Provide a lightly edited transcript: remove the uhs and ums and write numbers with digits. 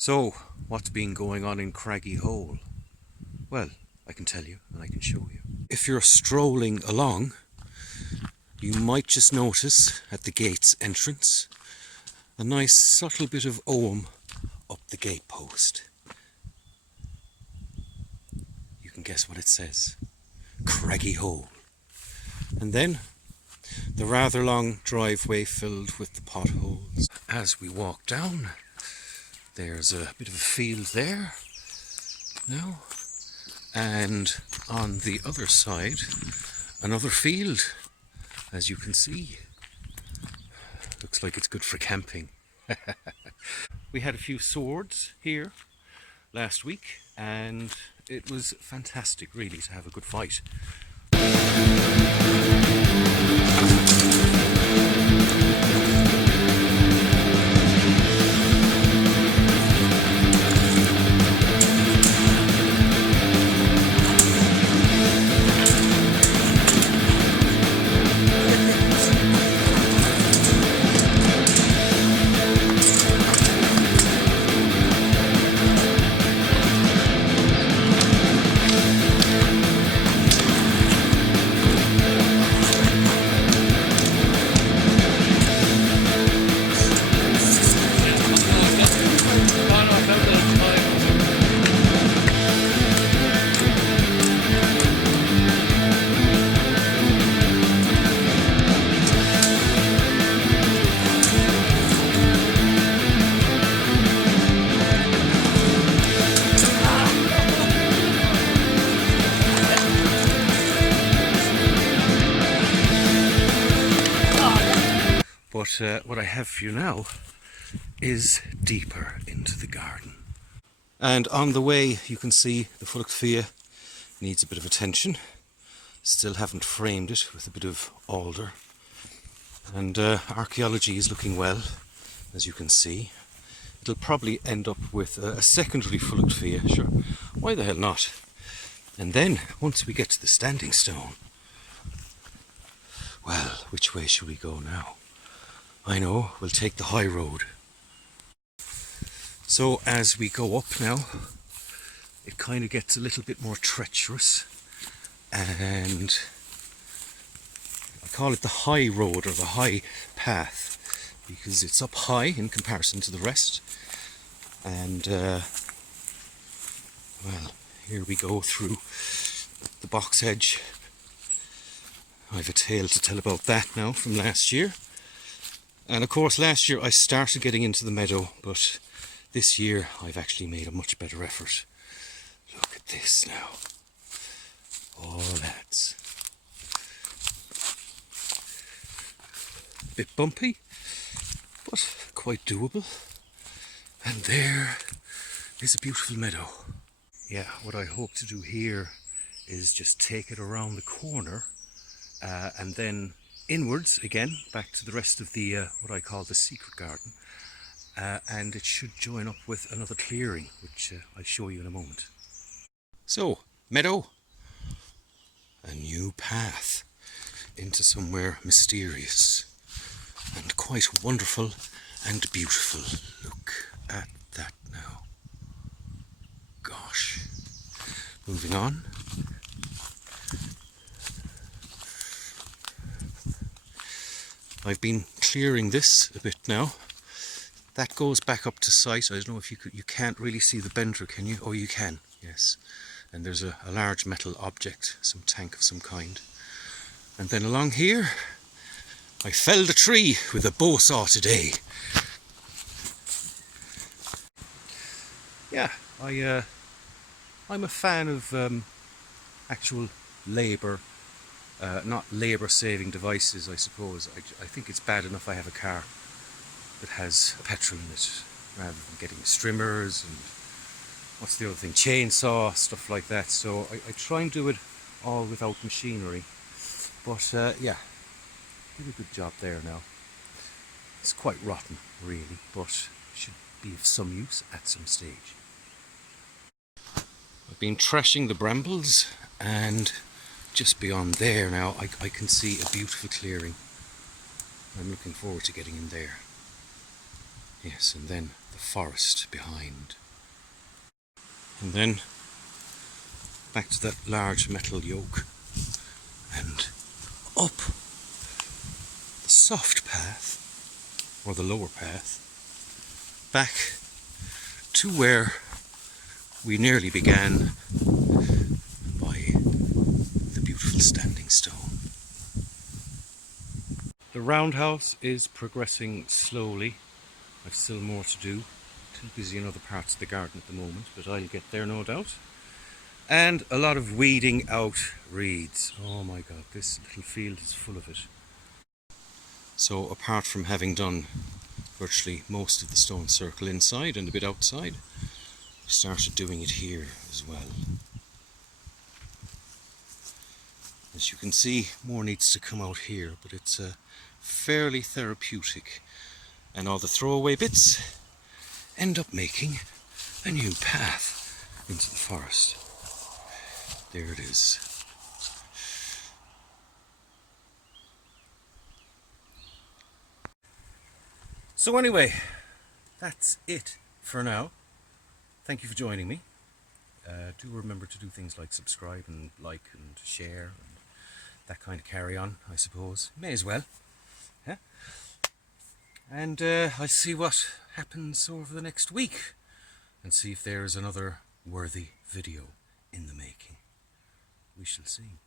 So, what's been going on in Craggy Hole? Well, I can tell you and I can show you. If you're strolling along, you might just notice at the gate's entrance a nice subtle bit of ogham up the gate post. You can guess what it says. Craggy Hole. And then the rather long driveway filled with the potholes. As we walk down, there's a bit of a field there now, and on the other side another field, as you can see. Looks like it's good for camping. We had a few swords here last week and it was fantastic really to have a good fight. But what I have for you now is deeper into the garden. And on the way you can see the Fia needs a bit of attention. Still haven't framed it with a bit of alder. And archaeology is looking well, as you can see. It'll probably end up with a secondary Fia, sure, why the hell not? And then, once we get to the standing stone, well, which way should we go now? I know, we'll take the high road. So as we go up now, it kind of gets a little bit more treacherous, and I call it the high road or the high path because it's up high in comparison to the rest. And well, here we go through the box hedge. I've a tale to tell about that now from last year. And of course last year I started getting into the meadow, but this year I've actually made a much better effort. Look at this now. Oh lads. A bit bumpy, but quite doable. And there is a beautiful meadow. Yeah, what I hope to do here is just take it around the corner and then inwards again, back to the rest of the what I call the secret garden, and it should join up with another clearing, which I'll show you in a moment. So, meadow, a new path into somewhere mysterious and quite wonderful and beautiful. Look at that now. Gosh. Moving on. I've been clearing this a bit now. That goes back up to site. I don't know if you can't really see the bender, can you? Oh, you can, yes. And there's a large metal object, some tank of some kind. And then along here, I felled a tree with a bow saw today. Yeah, I'm a fan of actual labour. Not labour-saving devices, I suppose. I think it's bad enough I have a car that has petrol in it, rather than getting strimmers and what's the other thing, chainsaw, stuff like that. So I try and do it all without machinery. But yeah, did a good job there now. It's quite rotten, really, but should be of some use at some stage. I've been trashing the brambles, and just beyond there now I can see a beautiful clearing. I'm looking forward to getting in there. Yes, and then the forest behind. And then back to that large metal yoke and up the soft path, or the lower path, back to where we nearly began, by the beautiful standing stone. The roundhouse is progressing slowly. I've still more to do. Too busy in other parts of the garden at the moment, but I'll get there no doubt. And a lot of weeding out reeds. Oh my god, this little field is full of it. So apart from having done virtually most of the stone circle inside and a bit outside, we started doing it here as well. As you can see, more needs to come out here, but it's fairly therapeutic, and all the throwaway bits end up making a new path into the forest. There it is. So anyway, that's it for now. Thank you for joining me. Do remember to do things like subscribe and like and share and that kind of carry on, I suppose. May as well. Yeah? And I'll see what happens over the next week and see if there is another worthy video in the making. We shall see.